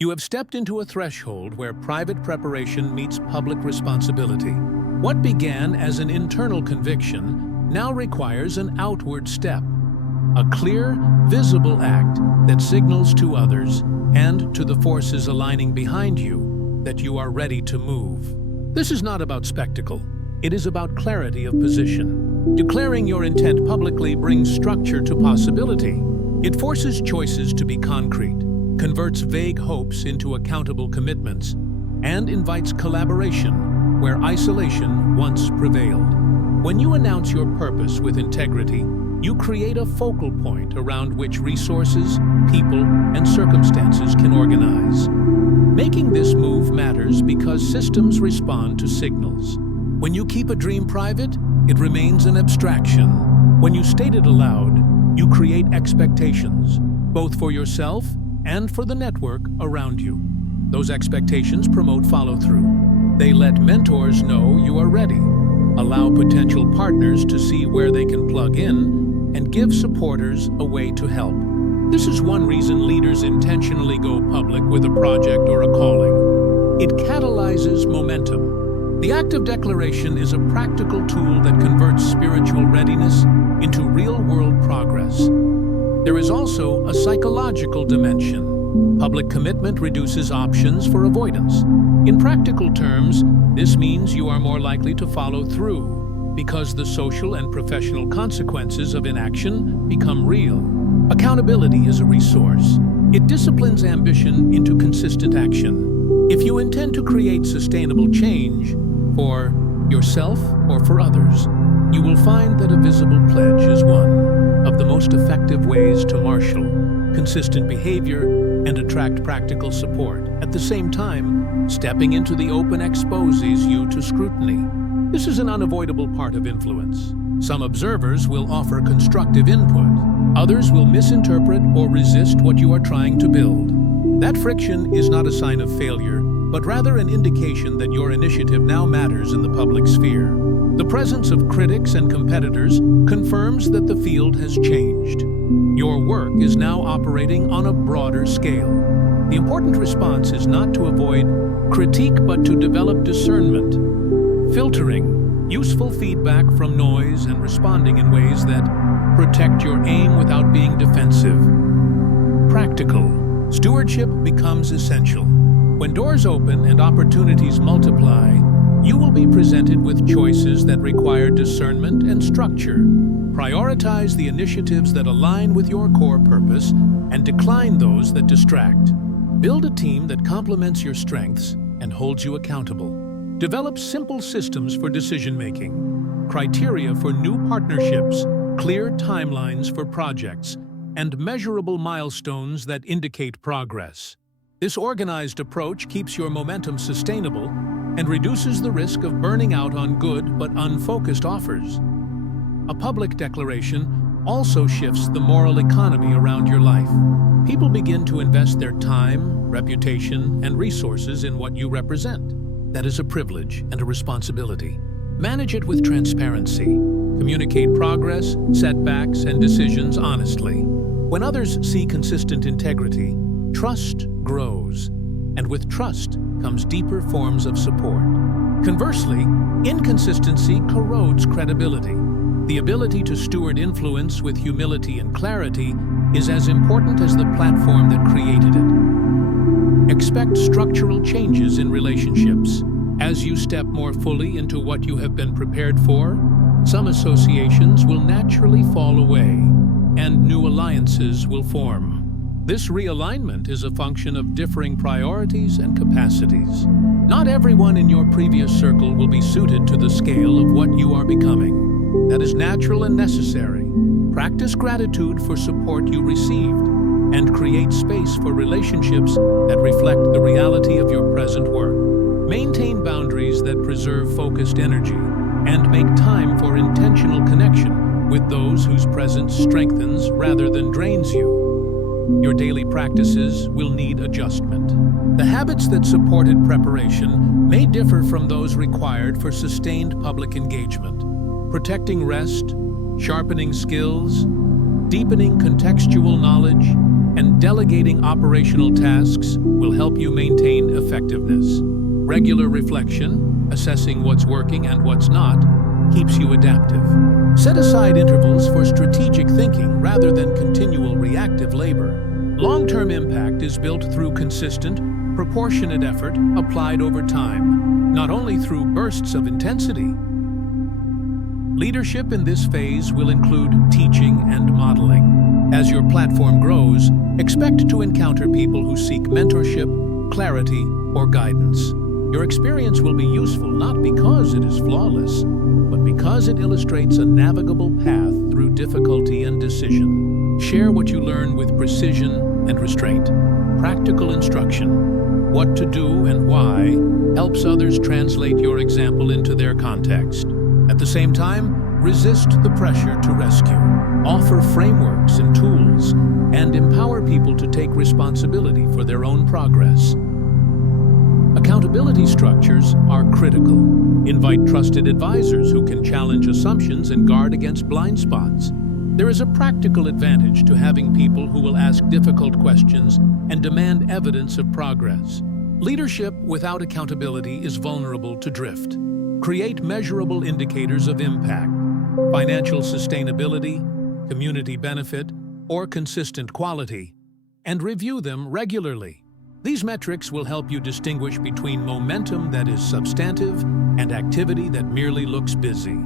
You have stepped into a threshold where private preparation meets public responsibility. What began as an internal conviction now requires an outward step, a clear, visible act that signals to others and to the forces aligning behind you that you are ready to move. This is not about spectacle. It is about clarity of position. Declaring your intent publicly brings structure to possibility. It forces choices to be concrete, converts vague hopes into accountable commitments, and invites collaboration where isolation once prevailed. When you announce your purpose with integrity, you create a focal point around which resources, people, and circumstances can organize. Making this move matters because systems respond to signals. When you keep a dream private, it remains an abstraction. When you state it aloud, you create expectations, both for yourself and for the network around you. Those expectations promote follow-through. They let mentors know you are ready, allow potential partners to see where they can plug in, and give supporters a way to help. This is one reason leaders intentionally go public with a project or a calling. It catalyzes momentum. The act of declaration is a practical tool that converts spiritual readiness into real-world progress. There is also a psychological dimension. Public commitment reduces options for avoidance. In practical terms, this means you are more likely to follow through because the social and professional consequences of inaction become real. Accountability is a resource. It disciplines ambition into consistent action. If you intend to create sustainable change for yourself or for others, you will find that a visible pledge is one of the most effective ways to marshal consistent behavior and attract practical support. At the same time, stepping into the open exposes you to scrutiny. This is an unavoidable part of influence. Some observers will offer constructive input. Others will misinterpret or resist what you are trying to build. That friction is not a sign of failure, but rather an indication that your initiative now matters in the public sphere. The presence of critics and competitors confirms that the field has changed. Your work is now operating on a broader scale. The important response is not to avoid critique, but to develop discernment, filtering useful feedback from noise and responding in ways that protect your aim without being defensive. Practical stewardship becomes essential. When doors open and opportunities multiply, you will be presented with choices that require discernment and structure. Prioritize the initiatives that align with your core purpose and decline those that distract. Build a team that complements your strengths and holds you accountable. Develop simple systems for decision-making, criteria for new partnerships, clear timelines for projects, and measurable milestones that indicate progress. This organized approach keeps your momentum sustainable and reduces the risk of burning out on good but unfocused offers. A public declaration also shifts the moral economy around your life. People begin to invest their time, reputation, and resources in what you represent. That is a privilege and a responsibility. Manage it with transparency. Communicate progress, setbacks, and decisions honestly. When others see consistent integrity, trust grows, and with trust comes deeper forms of support. Conversely, inconsistency corrodes credibility. The ability to steward influence with humility and clarity is as important as the platform that created it. Expect structural changes in relationships. As you step more fully into what you have been prepared for, some associations will naturally fall away, and new alliances will form. This realignment is a function of differing priorities and capacities. Not everyone in your previous circle will be suited to the scale of what you are becoming. That is natural and necessary. Practice gratitude for support you received, and create space for relationships that reflect the reality of your present work. Maintain boundaries that preserve focused energy, and make time for intentional connection with those whose presence strengthens rather than drains you. Your daily practices will need adjustment. The habits that supported preparation may differ from those required for sustained public engagement. Protecting rest, sharpening skills, deepening contextual knowledge, and delegating operational tasks will help you maintain effectiveness. Regular reflection, assessing what's working and what's not, keeps you adaptive. Set aside intervals for strategic thinking rather than continual reactive labor. Long-term impact is built through consistent, proportionate effort applied over time, not only through bursts of intensity. Leadership in this phase will include teaching and modeling. As your platform grows, expect to encounter people who seek mentorship, clarity, or guidance. Your experience will be useful not because it is flawless, but because it illustrates a navigable path through difficulty and decision. Share what you learn with precision and restraint. Practical instruction, what to do and why, helps others translate your example into their context. At the same time, resist the pressure to rescue. Offer frameworks and tools, and empower people to take responsibility for their own progress. Accountability structures are critical. Invite trusted advisors who can challenge assumptions and guard against blind spots. There is a practical advantage to having people who will ask difficult questions and demand evidence of progress. Leadership without accountability is vulnerable to drift. Create measurable indicators of impact, financial sustainability, community benefit, or consistent quality, and review them regularly. These metrics will help you distinguish between momentum that is substantive and activity that merely looks busy.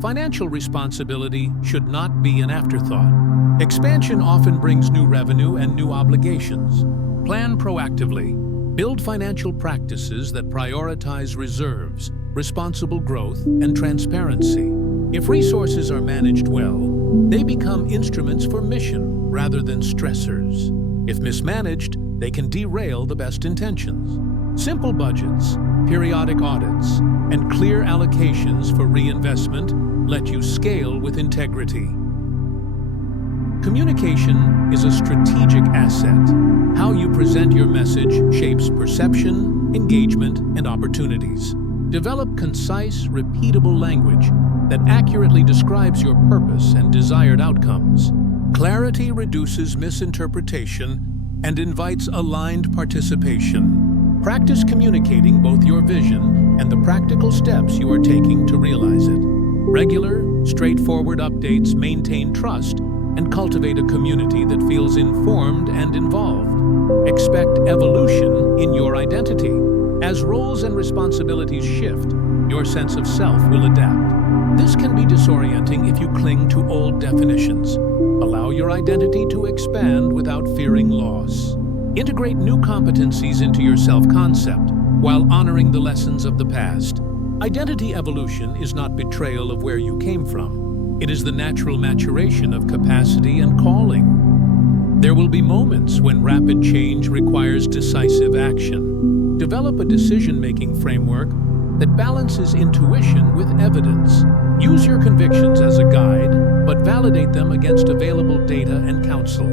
Financial responsibility should not be an afterthought. Expansion often brings new revenue and new obligations. Plan proactively. Build financial practices that prioritize reserves, responsible growth, and transparency. If resources are managed well, they become instruments for mission rather than stressors. If mismanaged, they can derail the best intentions. Simple budgets, periodic audits, and clear allocations for reinvestment let you scale with integrity. Communication is a strategic asset. How you present your message shapes perception, engagement, and opportunities. Develop concise, repeatable language that accurately describes your purpose and desired outcomes. Clarity reduces misinterpretation and invites aligned participation. Practice communicating both your vision and the practical steps you are taking to realize it. Regular, straightforward updates maintain trust and cultivate a community that feels informed and involved. Expect evolution in your identity. As roles and responsibilities shift, your sense of self will adapt. This can be disorienting if you cling to old definitions. Allow your identity to expand without fearing loss. Integrate new competencies into your self-concept while honoring the lessons of the past. Identity evolution is not betrayal of where you came from. It is the natural maturation of capacity and calling. There will be moments when rapid change requires decisive action. Develop a decision-making framework that balances intuition with evidence. Use your convictions as a guide, but validate them against available data and counsel.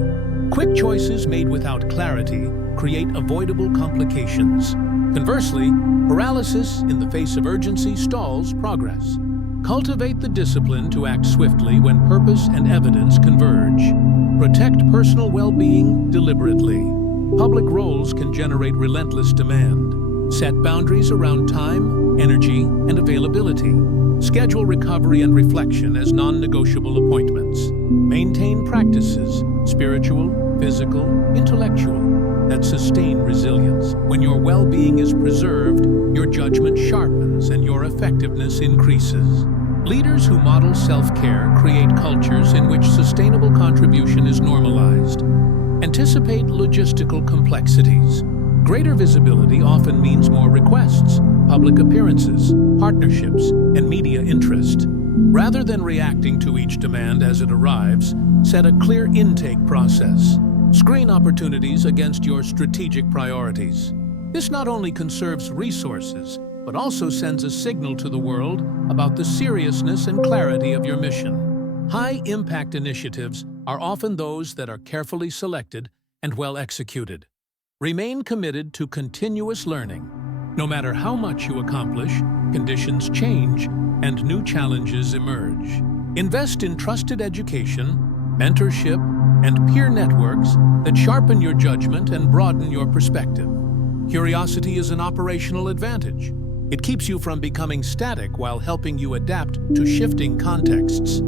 Quick choices made without clarity create avoidable complications. Conversely, paralysis in the face of urgency stalls progress. Cultivate the discipline to act swiftly when purpose and evidence converge. Protect personal well-being deliberately. Public roles can generate relentless demand. Set boundaries around time, energy, and availability. Schedule recovery and reflection as non-negotiable appointments. Maintain practices, spiritual, physical, intellectual, that sustain resilience. When your well-being is preserved, your judgment sharpens and your effectiveness increases. Leaders who model self-care create cultures in which sustainable contribution is normalized. Anticipate logistical complexities. Greater visibility often means more requests, public appearances, partnerships, and media interest. Rather than reacting to each demand as it arrives, set a clear intake process. Screen opportunities against your strategic priorities. This not only conserves resources, but also sends a signal to the world about the seriousness and clarity of your mission. High-impact initiatives are often those that are carefully selected and well executed. Remain committed to continuous learning. No matter how much you accomplish, conditions change and new challenges emerge. Invest in trusted education, mentorship, and peer networks that sharpen your judgment and broaden your perspective. Curiosity is an operational advantage. It keeps you from becoming static while helping you adapt to shifting contexts.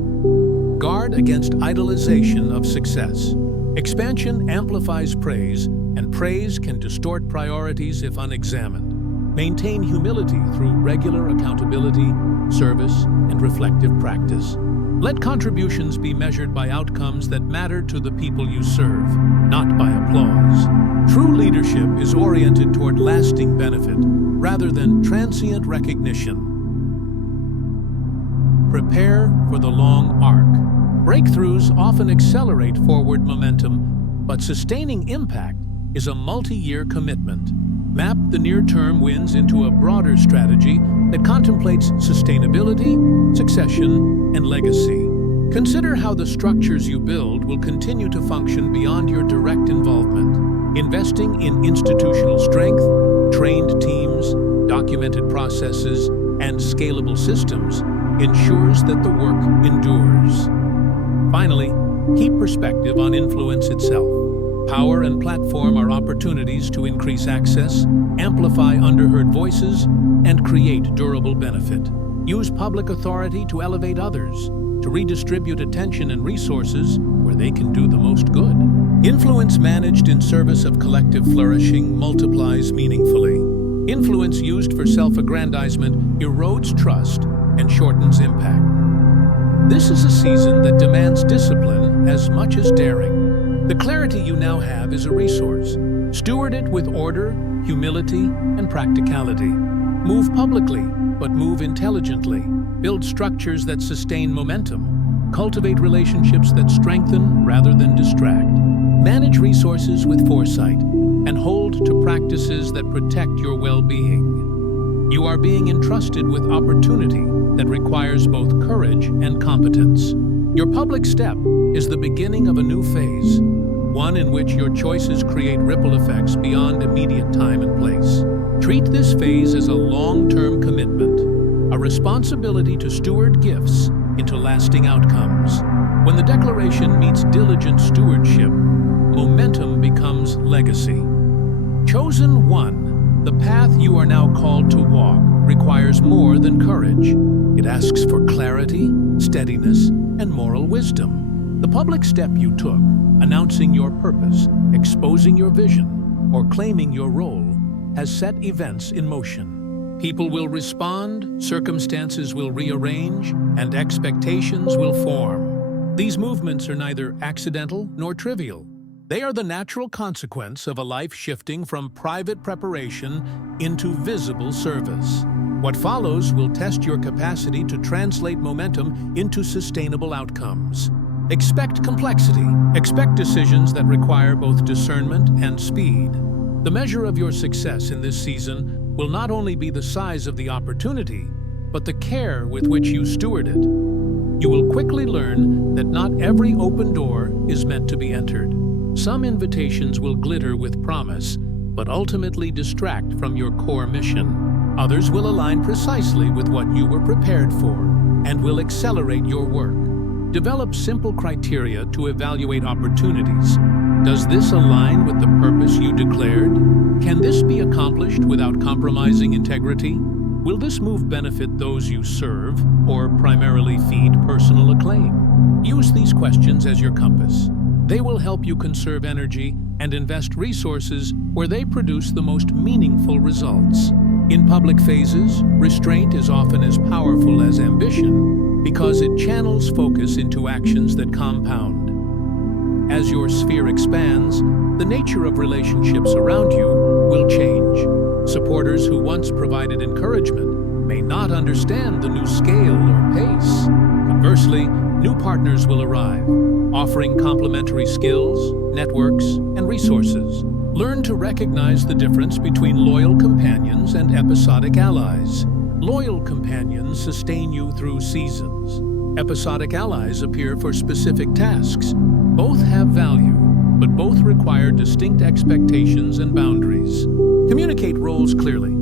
Guard against idolization of success. Expansion amplifies praise, and praise can distort priorities if unexamined. Maintain humility through regular accountability, service, and reflective practice. Let contributions be measured by outcomes that matter to the people you serve, not by applause. True leadership is oriented toward lasting benefit rather than transient recognition. Prepare for the long arc. Breakthroughs often accelerate forward momentum, but sustaining impact is a multi-year commitment. Map the near-term wins into a broader strategy that contemplates sustainability, succession, and legacy. Consider how the structures you build will continue to function beyond your direct involvement. Investing in institutional strength, trained teams, documented processes, and scalable systems ensures that the work endures. Finally, keep perspective on influence itself. Power and platform are opportunities to increase access, amplify underheard voices, and create durable benefit. Use public authority to elevate others, to redistribute attention and resources where they can do the most good. Influence managed in service of collective flourishing multiplies meaningfully. Influence used for self-aggrandizement erodes trust and shortens impact. This is a season that demands discipline as much as daring. The clarity you now have is a resource. Steward it with order, humility, and practicality. Move publicly, but move intelligently. Build structures that sustain momentum. Cultivate relationships that strengthen rather than distract. Manage resources with foresight, and hold to practices that protect your well-being. You are being entrusted with opportunity that requires both courage and competence. Your public step is the beginning of a new phase, one in which your choices create ripple effects beyond immediate time and place. Treat this phase as a long-term commitment, a responsibility to steward gifts into lasting outcomes. When the declaration meets diligent stewardship, momentum becomes legacy. Chosen one, the path you are now called to walk requires more than courage. It asks for clarity, steadiness, and moral wisdom. The public step you took, announcing your purpose, exposing your vision, or claiming your role, has set events in motion. People will respond, circumstances will rearrange, and expectations will form. These movements are neither accidental nor trivial. They are the natural consequence of a life shifting from private preparation into visible service. What follows will test your capacity to translate momentum into sustainable outcomes. Expect complexity. Expect decisions that require both discernment and speed. The measure of your success in this season will not only be the size of the opportunity, but the care with which you steward it. You will quickly learn that not every open door is meant to be entered. Some invitations will glitter with promise, but ultimately distract from your core mission. Others will align precisely with what you were prepared for and will accelerate your work. Develop simple criteria to evaluate opportunities. Does this align with the purpose you declared? Can this be accomplished without compromising integrity? Will this move benefit those you serve or primarily feed personal acclaim? Use these questions as your compass. They will help you conserve energy and invest resources where they produce the most meaningful results. In public phases, restraint is often as powerful as ambition because it channels focus into actions that compound. As your sphere expands, the nature of relationships around you will change. Supporters who once provided encouragement may not understand the new scale or pace. Conversely, new partners will arrive, offering complementary skills, networks, and resources. Learn to recognize the difference between loyal companions and episodic allies. Loyal companions sustain you through seasons. Episodic allies appear for specific tasks. Both have value, but both require distinct expectations and boundaries. Communicate roles clearly.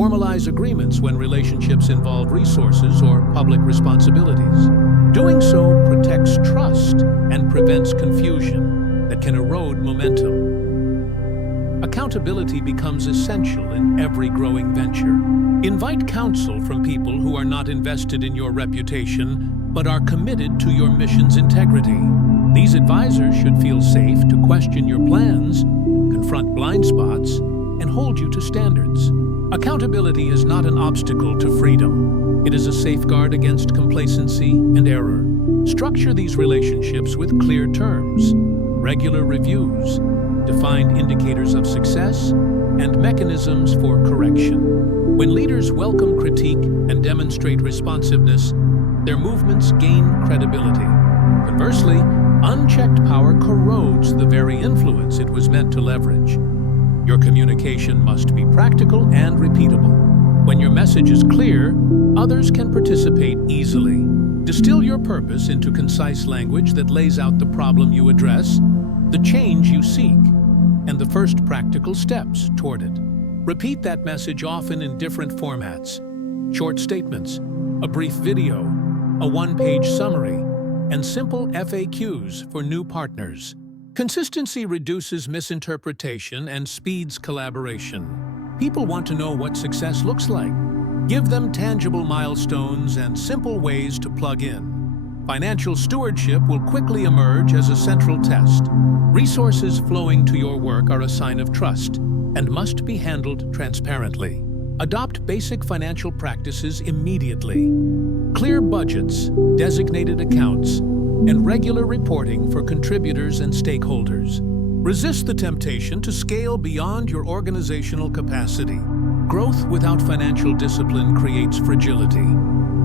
Formalize agreements when relationships involve resources or public responsibilities. Doing so protects trust and prevents confusion that can erode momentum. Accountability becomes essential in every growing venture. Invite counsel from people who are not invested in your reputation, but are committed to your mission's integrity. These advisors should feel safe to question your plans, confront blind spots, and hold you to standards. Accountability is not an obstacle to freedom. It is a safeguard against complacency and error. Structure these relationships with clear terms, regular reviews, defined indicators of success, and mechanisms for correction. When leaders welcome critique and demonstrate responsiveness, their movements gain credibility. Conversely, unchecked power corrodes the very influence it was meant to leverage. Your communication must be practical and repeatable. When your message is clear, others can participate easily. Distill your purpose into concise language that lays out the problem you address, the change you seek, and the first practical steps toward it. Repeat that message often in different formats: short statements, a brief video, a one-page summary, and simple FAQs for new partners. Consistency reduces misinterpretation and speeds collaboration. People want to know what success looks like. Give them tangible milestones and simple ways to plug in. Financial stewardship will quickly emerge as a central test. Resources flowing to your work are a sign of trust and must be handled transparently. Adopt basic financial practices immediately. Clear budgets, designated accounts, and regular reporting for contributors and stakeholders. Resist the temptation to scale beyond your organizational capacity. Growth without financial discipline creates fragility.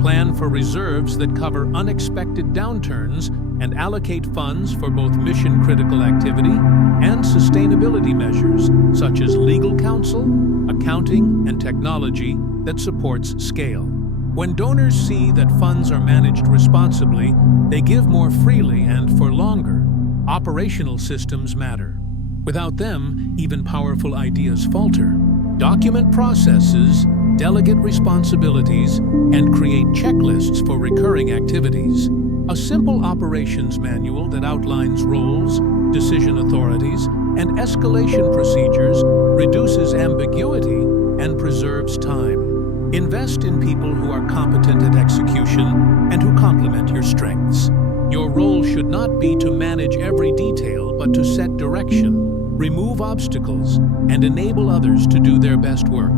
Plan for reserves that cover unexpected downturns and allocate funds for both mission-critical activity and sustainability measures, such as legal counsel, accounting, and technology that supports scale. When donors see that funds are managed responsibly, they give more freely and for longer. Operational systems matter. Without them, even powerful ideas falter. Document processes, delegate responsibilities, and create checklists for recurring activities. A simple operations manual that outlines roles, decision authorities, and escalation procedures reduces ambiguity and preserves time. Invest in people who are competent at execution and who complement your strengths. Your role should not be to manage every detail, but to set direction, remove obstacles, and enable others to do their best work.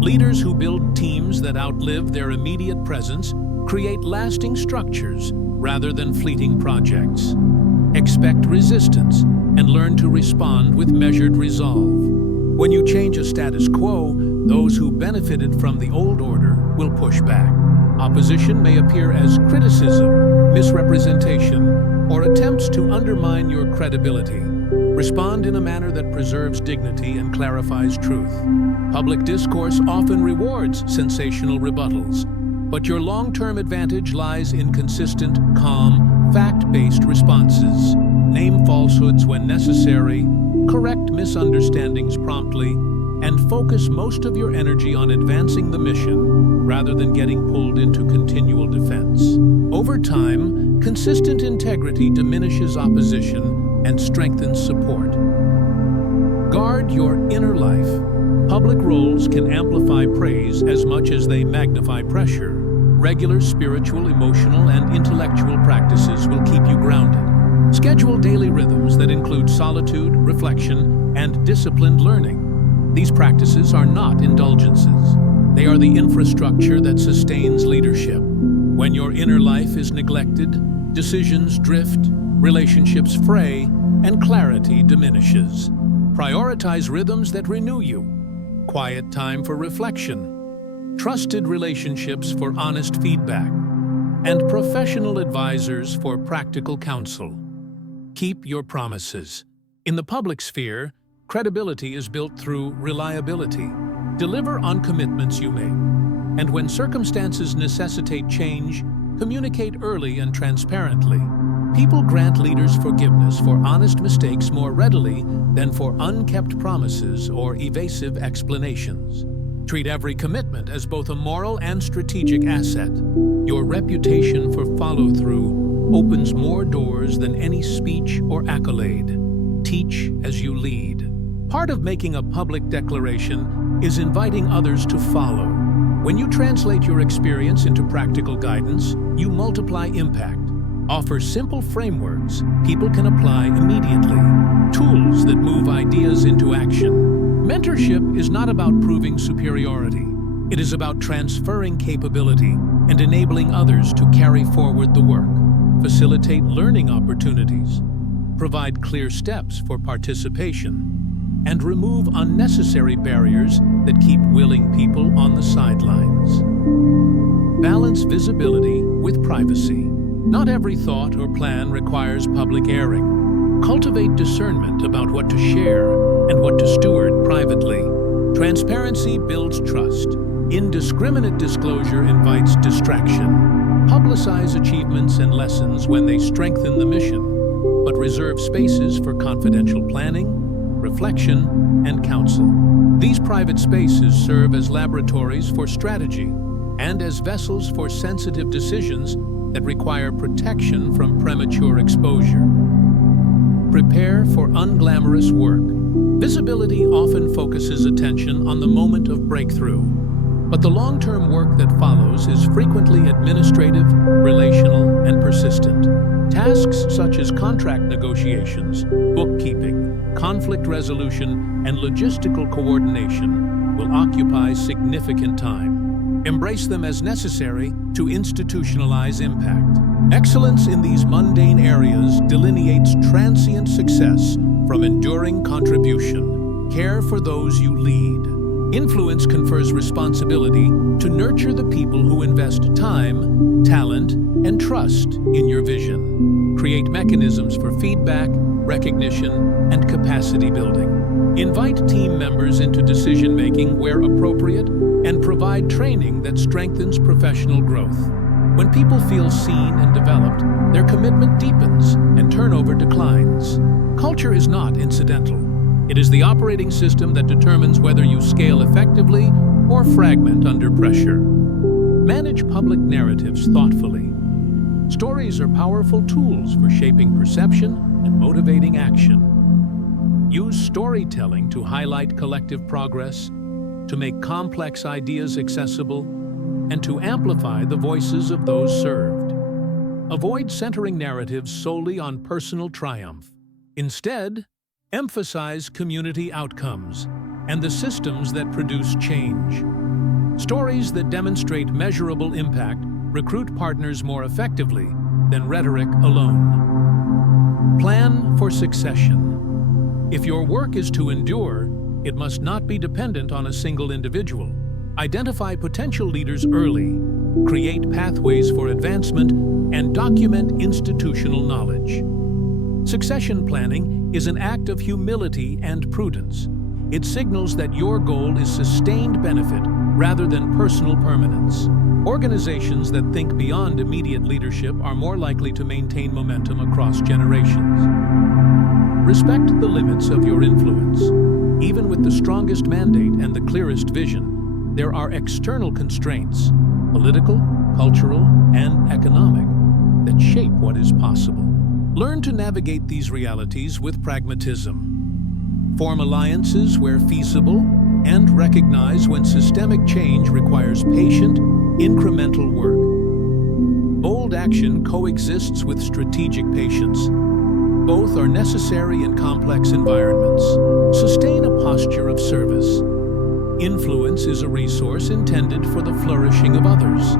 Leaders who build teams that outlive their immediate presence create lasting structures rather than fleeting projects. Expect resistance and learn to respond with measured resolve. When you change a status quo, those who benefited from the old order will push back. Opposition may appear as criticism, misrepresentation, or attempts to undermine your credibility. Respond in a manner that preserves dignity and clarifies truth. Public discourse often rewards sensational rebuttals, but your long-term advantage lies in consistent, calm, fact-based responses. Name falsehoods when necessary, correct misunderstandings promptly, and focus most of your energy on advancing the mission rather than getting pulled into continual defense. Over time, consistent integrity diminishes opposition and strengthens support. Guard your inner life. Public roles can amplify praise as much as they magnify pressure. Regular spiritual, emotional, and intellectual practices will keep you grounded. Schedule daily rhythms that include solitude, reflection, and disciplined learning. These practices are not indulgences. They are the infrastructure that sustains leadership. When your inner life is neglected, decisions drift, relationships fray, and clarity diminishes. Prioritize rhythms that renew you. Quiet time for reflection, trusted relationships for honest feedback, and professional advisors for practical counsel. Keep your promises. In the public sphere, credibility is built through reliability. Deliver on commitments you make. And when circumstances necessitate change, communicate early and transparently. People grant leaders forgiveness for honest mistakes more readily than for unkept promises or evasive explanations. Treat every commitment as both a moral and strategic asset. Your reputation for follow-through opens more doors than any speech or accolade. Teach as you lead. Part of making a public declaration is inviting others to follow. When you translate your experience into practical guidance, you multiply impact. Offer simple frameworks people can apply immediately, tools that move ideas into action. Mentorship is not about proving superiority. It is about transferring capability and enabling others to carry forward the work. Facilitate learning opportunities. Provide clear steps for participation. And remove unnecessary barriers that keep willing people on the sidelines. Balance visibility with privacy. Not every thought or plan requires public airing. Cultivate discernment about what to share and what to steward privately. Transparency builds trust. Indiscriminate disclosure invites distraction. Publicize achievements and lessons when they strengthen the mission, but reserve spaces for confidential planning, reflection, and counsel. These private spaces serve as laboratories for strategy and as vessels for sensitive decisions that require protection from premature exposure. Prepare for unglamorous work. Visibility often focuses attention on the moment of breakthrough, but the long-term work that follows is frequently administrative, relational, and persistent. Tasks such as contract negotiations, bookkeeping, conflict resolution, and logistical coordination will occupy significant time. Embrace them as necessary to institutionalize impact. Excellence in these mundane areas delineates transient success from enduring contribution. Care for those you lead. Influence confers responsibility to nurture the people who invest time, talent, and trust in your vision. Create mechanisms for feedback, recognition, and capacity building. Invite team members into decision-making where appropriate and provide training that strengthens professional growth. When people feel seen and developed, their commitment deepens and turnover declines. Culture is not incidental. It is the operating system that determines whether you scale effectively or fragment under pressure. Manage public narratives thoughtfully. Stories are powerful tools for shaping perception and motivating action. Use storytelling to highlight collective progress, to make complex ideas accessible, and to amplify the voices of those served. Avoid centering narratives solely on personal triumph. Instead, emphasize community outcomes and the systems that produce change. Stories that demonstrate measurable impact recruit partners more effectively than rhetoric alone. Plan for succession. If your work is to endure, it must not be dependent on a single individual. Identify potential leaders early, create pathways for advancement, and document institutional knowledge. Succession planning is an act of humility and prudence. It signals that your goal is sustained benefit rather than personal permanence. Organizations that think beyond immediate leadership are more likely to maintain momentum across generations. Respect the limits of your influence. Even with the strongest mandate and the clearest vision, there are external constraints, political, cultural, and economic, that shape what is possible. Learn to navigate these realities with pragmatism. Form alliances where feasible, and recognize when systemic change requires patient, incremental work. Bold action coexists with strategic patience. Both are necessary in complex environments. Sustain a posture of service. Influence is a resource intended for the flourishing of others.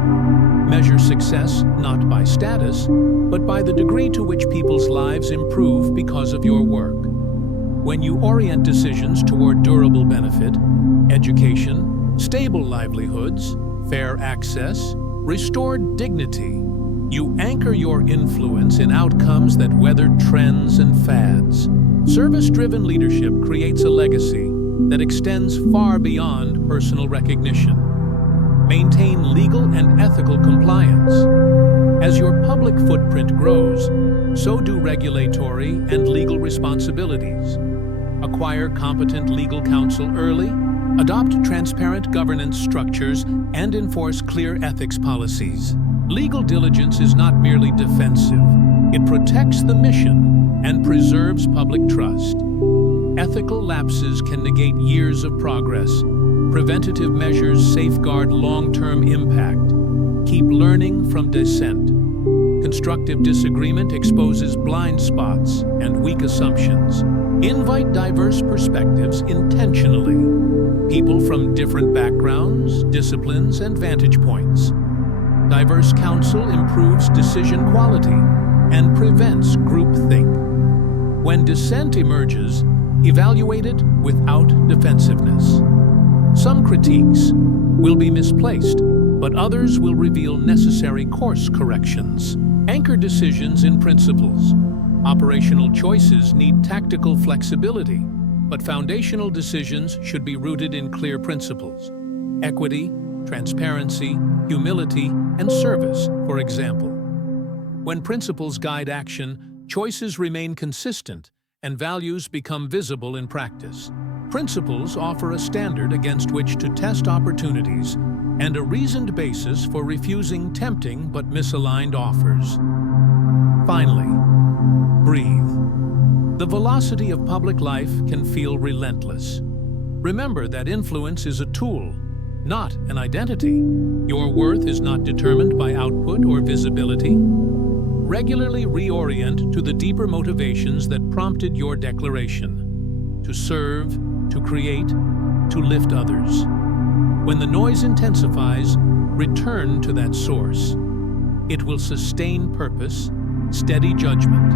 Measure success not by status, but by the degree to which people's lives improve because of your work. When you orient decisions toward durable benefit, education, stable livelihoods, fair access, restored dignity, you anchor your influence in outcomes that weather trends and fads. Service-driven leadership creates a legacy that extends far beyond personal recognition. Maintain legal and ethical compliance. As your public footprint grows, so do regulatory and legal responsibilities. Acquire competent legal counsel early Adopt transparent governance structures and enforce clear ethics policies. Legal diligence is not merely defensive. It protects the mission and preserves public trust. Ethical lapses can negate years of progress. Preventative measures safeguard long-term impact. Keep learning from dissent. Constructive disagreement exposes blind spots and weak assumptions. Invite diverse perspectives intentionally. People from different backgrounds, disciplines, and vantage points. Diverse counsel improves decision quality and prevents groupthink. When dissent emerges, evaluate it without defensiveness. Some critiques will be misplaced, but others will reveal necessary course corrections. Anchor decisions in principles. Operational choices need tactical flexibility, but foundational decisions should be rooted in clear principles. Equity, transparency, humility, and service, for example. When principles guide action, choices remain consistent and values become visible in practice. Principles offer a standard against which to test opportunities and a reasoned basis for refusing tempting but misaligned offers. Finally, breathe. The velocity of public life can feel relentless. Remember that influence is a tool, not an identity. Your worth is not determined by output or visibility. Regularly reorient to the deeper motivations that prompted your declaration: to serve, to create, to lift others. When the noise intensifies, return to that source. It will sustain purpose, steady judgment,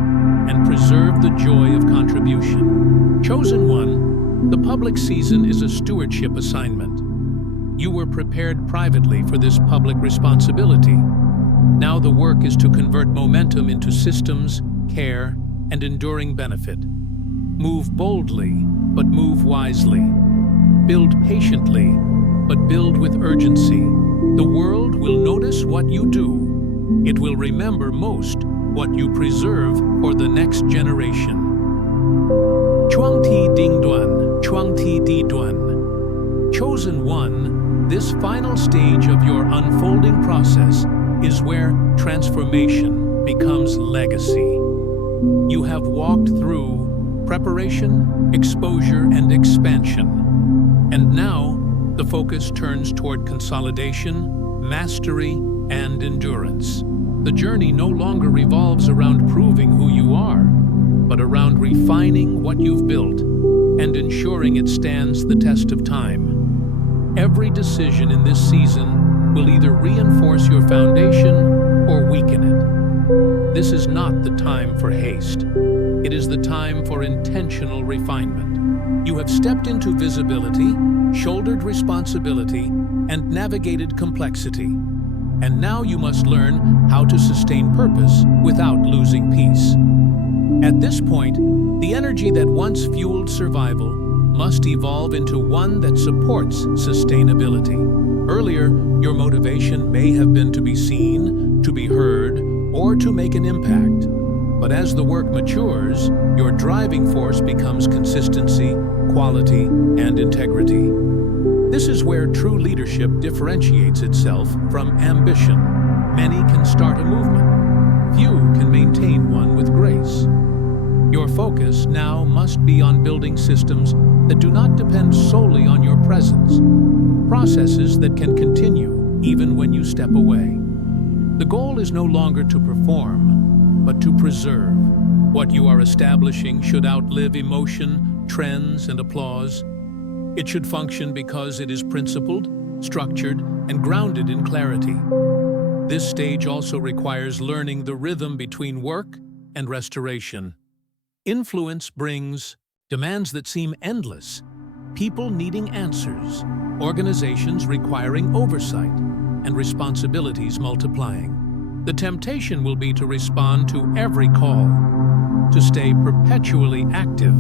and preserve the joy of contribution. Chosen one, the public season is a stewardship assignment. You were prepared privately for this public responsibility. Now the work is to convert momentum into systems, care, and enduring benefit. Move boldly, but move wisely. Build patiently, but build with urgency. The world will notice what you do. It will remember most what you preserve for the next generation. Chuang Ti Ding Duan, Chuang Ti Di Duan. Chosen one, this final stage of your unfolding process is where transformation becomes legacy. You have walked through preparation, exposure, and expansion. And now, the focus turns toward consolidation, mastery, and endurance. The journey no longer revolves around proving who you are, but around refining what you've built and ensuring it stands the test of time. Every decision in this season will either reinforce your foundation or weaken it. This is not the time for haste. It is the time for intentional refinement. You have stepped into visibility, shouldered responsibility, and navigated complexity. And now you must learn how to sustain purpose without losing peace. At this point, the energy that once fueled survival must evolve into one that supports sustainability. Earlier, your motivation may have been to be seen, to be heard, or to make an impact. But as the work matures, your driving force becomes consistency, quality, and integrity. This is where true leadership differentiates itself from ambition. Many can start a movement. Few can maintain one with grace. Your focus now must be on building systems that do not depend solely on your presence. Processes that can continue even when you step away. The goal is no longer to perform, but to preserve. What you are establishing should outlive emotion, trends, and applause. It should function because it is principled, structured, and grounded in clarity. This stage also requires learning the rhythm between work and restoration. Influence brings demands that seem endless, people needing answers, organizations requiring oversight, and responsibilities multiplying. The temptation will be to respond to every call, to stay perpetually active.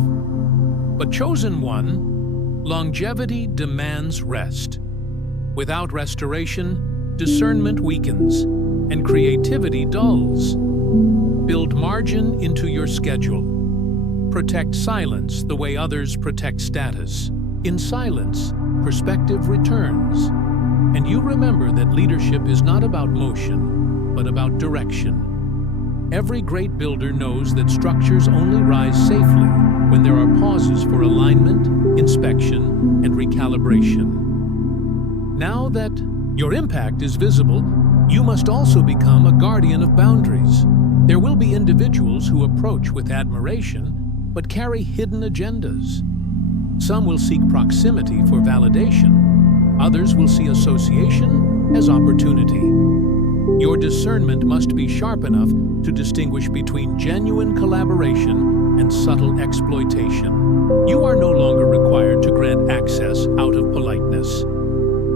But chosen one, longevity demands rest. Without restoration, discernment weakens and creativity dulls. Build margin into your schedule. Protect silence the way others protect status. In silence, perspective returns, and you remember that leadership is not about motion, but about direction. Every great builder knows that structures only rise safely when there are pauses for alignment, inspection, and recalibration. Now that your impact is visible, you must also become a guardian of boundaries. There will be individuals who approach with admiration, but carry hidden agendas. Some will seek proximity for validation. Others will see association as opportunity. Your discernment must be sharp enough to distinguish between genuine collaboration and subtle exploitation. You are no longer required to grant access out of politeness.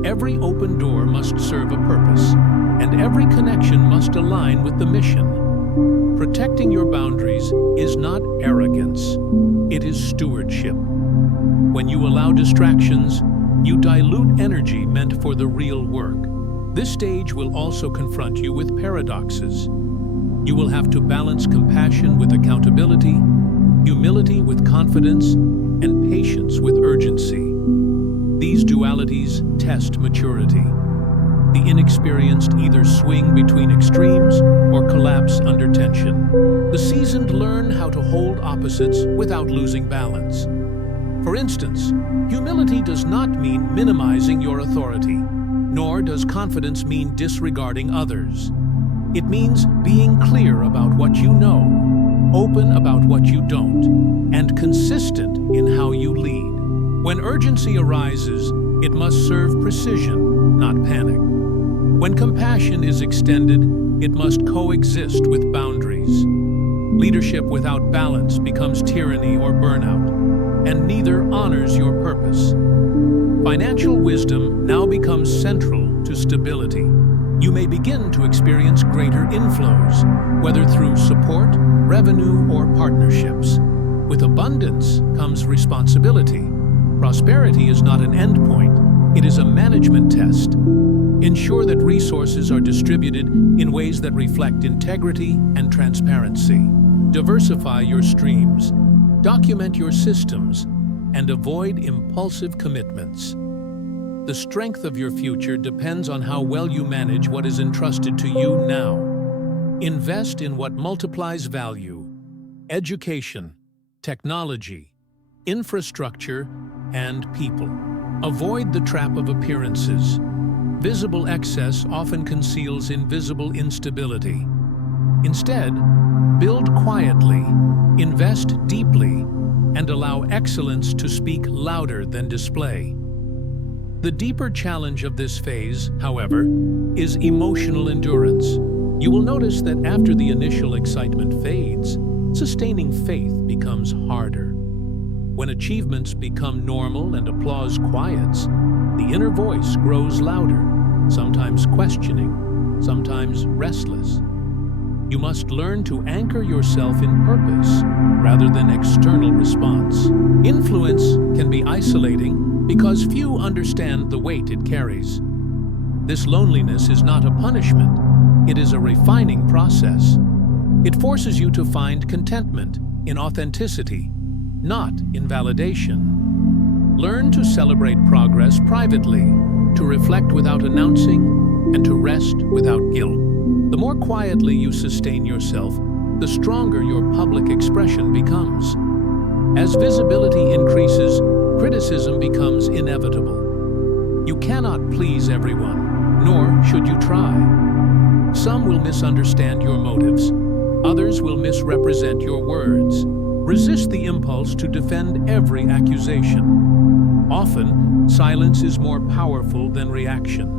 Every open door must serve a purpose, and every connection must align with the mission. Protecting your boundaries is not arrogance, it is stewardship. When you allow distractions, you dilute energy meant for the real work. This stage will also confront you with paradoxes. You will have to balance compassion with accountability, humility with confidence, and patience with urgency. These dualities test maturity. The inexperienced either swing between extremes or collapse under tension. The seasoned learn how to hold opposites without losing balance. For instance, humility does not mean minimizing your authority, nor does confidence mean disregarding others. It means being clear about what you know, open about what you don't, and consistent in how you lead. When urgency arises, it must serve precision, not panic. When compassion is extended, it must coexist with boundaries. Leadership without balance becomes tyranny or burnout, and neither honors your purpose. Financial wisdom now becomes central to stability. You may begin to experience greater inflows, whether through support, revenue, or partnerships. With abundance comes responsibility. Prosperity is not an endpoint, it is a management test. Ensure that resources are distributed in ways that reflect integrity and transparency. Diversify your streams, document your systems, and avoid impulsive commitments. The strength of your future depends on how well you manage what is entrusted to you now. Invest in what multiplies value: education, technology, infrastructure, and people. Avoid the trap of appearances. Visible excess often conceals invisible instability. Instead, build quietly, invest deeply, and allow excellence to speak louder than display. The deeper challenge of this phase, however, is emotional endurance. You will notice that after the initial excitement fades, sustaining faith becomes harder. When achievements become normal and applause quiets, the inner voice grows louder, sometimes questioning, sometimes restless. You must learn to anchor yourself in purpose rather than external response. Influence can be isolating because few understand the weight it carries. This loneliness is not a punishment, it is a refining process. It forces you to find contentment in authenticity, not in validation. Learn to celebrate progress privately, to reflect without announcing, and to rest without guilt. The more quietly you sustain yourself, the stronger your public expression becomes. As visibility increases, criticism becomes inevitable. You cannot please everyone, nor should you try. Some will misunderstand your motives. Others will misrepresent your words. Resist the impulse to defend every accusation. Often, silence is more powerful than reaction.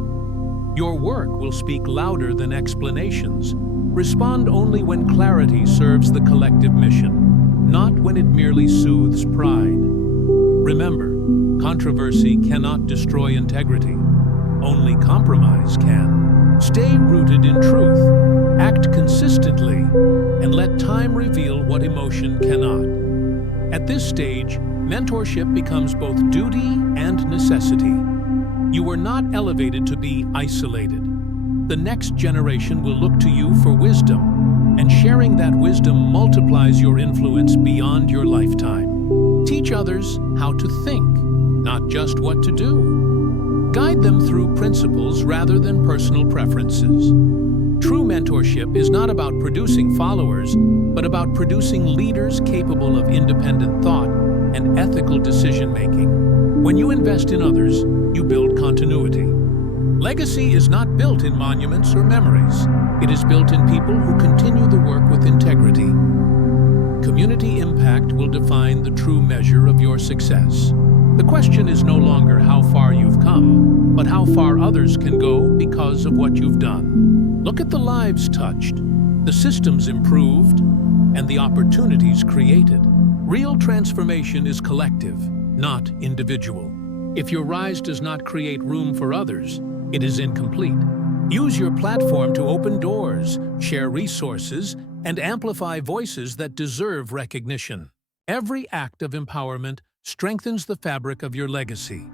Your work will speak louder than explanations. Respond only when clarity serves the collective mission, not when it merely soothes pride. Remember, controversy cannot destroy integrity. Only compromise can. Stay rooted in truth, act consistently, and let time reveal what emotion cannot. At this stage, mentorship becomes both duty and necessity. You were not elevated to be isolated. The next generation will look to you for wisdom, and sharing that wisdom multiplies your influence beyond your lifetime. Teach others how to think, not just what to do. Guide them through principles rather than personal preferences. True mentorship is not about producing followers, but about producing leaders capable of independent thought and ethical decision-making. When you invest in others, you build continuity. Legacy is not built in monuments or memories. It is built in people who continue the work with integrity. Community impact will define the true measure of your success. The question is no longer how far you've come, but how far others can go because of what you've done. Look at the lives touched, the systems improved, and the opportunities created. Real transformation is collective, not individual. If your rise does not create room for others, it is incomplete. Use your platform to open doors, share resources, and amplify voices that deserve recognition. Every act of empowerment strengthens the fabric of your legacy.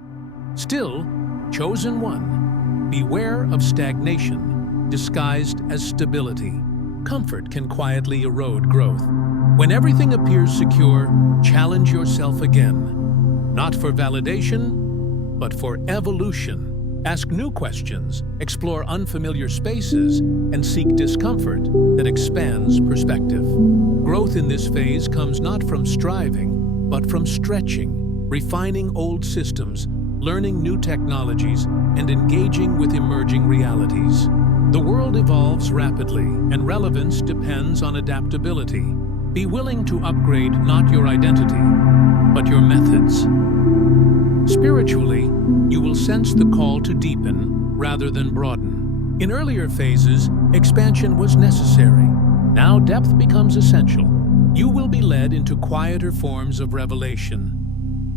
Still, chosen one, beware of stagnation, disguised as stability. Comfort can quietly erode growth. When everything appears secure, challenge yourself again. Not for validation, but for evolution. Ask new questions, explore unfamiliar spaces, and seek discomfort that expands perspective. Growth in this phase comes not from striving, but from stretching, refining old systems, learning new technologies, and engaging with emerging realities. The world evolves rapidly, and relevance depends on adaptability. Be willing to upgrade not your identity, but your methods. Spiritually, you will sense the call to deepen rather than broaden. In earlier phases, expansion was necessary. Now depth becomes essential. You will be led into quieter forms of revelation.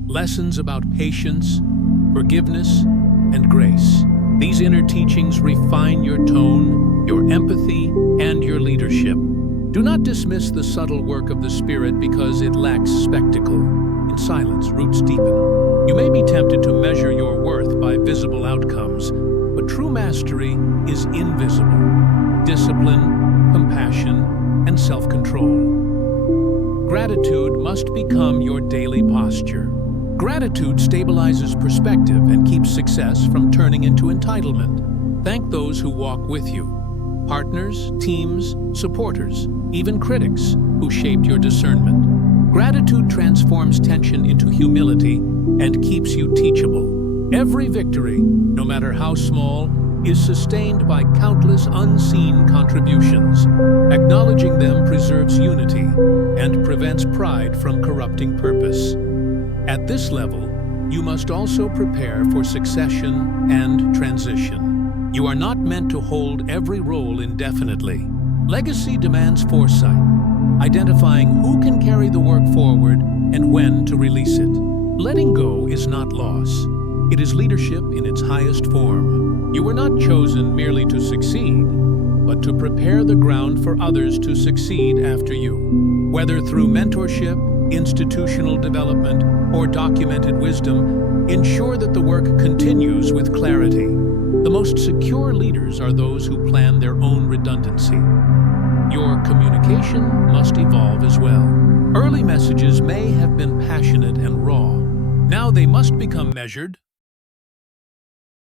Lessons about patience, forgiveness, and grace. These inner teachings refine your tone, your empathy, and your leadership. Do not dismiss the subtle work of the Spirit because it lacks spectacle. In silence, roots deepen. You may be tempted to measure your worth by visible outcomes, but true mastery is invisible. Discipline, compassion, and self-control. Gratitude must become your daily posture. Gratitude stabilizes perspective and keeps success from turning into entitlement. Thank those who walk with you. Partners, teams, supporters, even critics who shaped your discernment. Gratitude transforms tension into humility and keeps you teachable. Every victory, no matter how small, is sustained by countless unseen contributions. Acknowledging them preserves unity and prevents pride from corrupting purpose. At this level, you must also prepare for succession and transition. You are not meant to hold every role indefinitely. Legacy demands foresight, identifying who can carry the work forward and when to release it. Letting go is not loss. It is leadership in its highest form. You were not chosen merely to succeed, but to prepare the ground for others to succeed after you. Whether through mentorship, institutional development, or documented wisdom, ensure that the work continues with clarity. The most secure leaders are those who plan their own redundancy. Your communication must evolve as well. Early messages may have been passionate and raw. Now they must become measured,